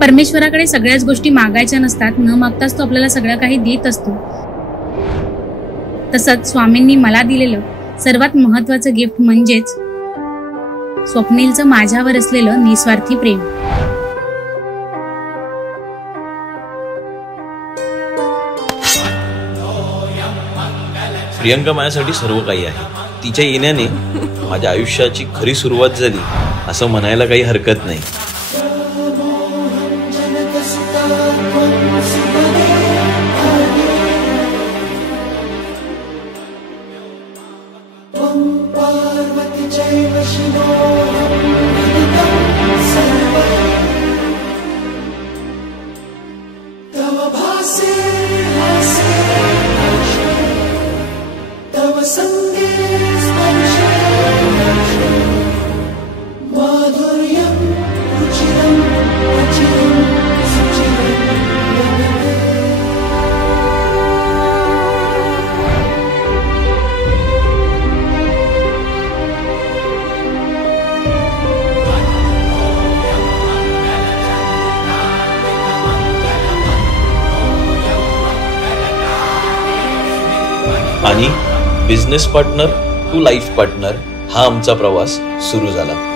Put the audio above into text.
परमेश्वराकडे सगळ्याच गोष्टी मागायच्या नसतात, न मागताच तो आपल्याला सगळं काही देत असतो. तसंच स्वामींनी मला दिलेलं सर्वात महत्वाचं गिफ्ट म्हणजेच स्वप्नीलचं माझ्यावर असलेलं निस्वार्थी प्रेम. प्रियंका माझ्यासाठी सर्व काही आहे. तिच्या येण्याने माझ्या आयुष्याची खरी सुरुवात झाली असं म्हणायला काही हरकत नाही. आणि business partner to life partner हा आमचा प्रवास सुरू झाला.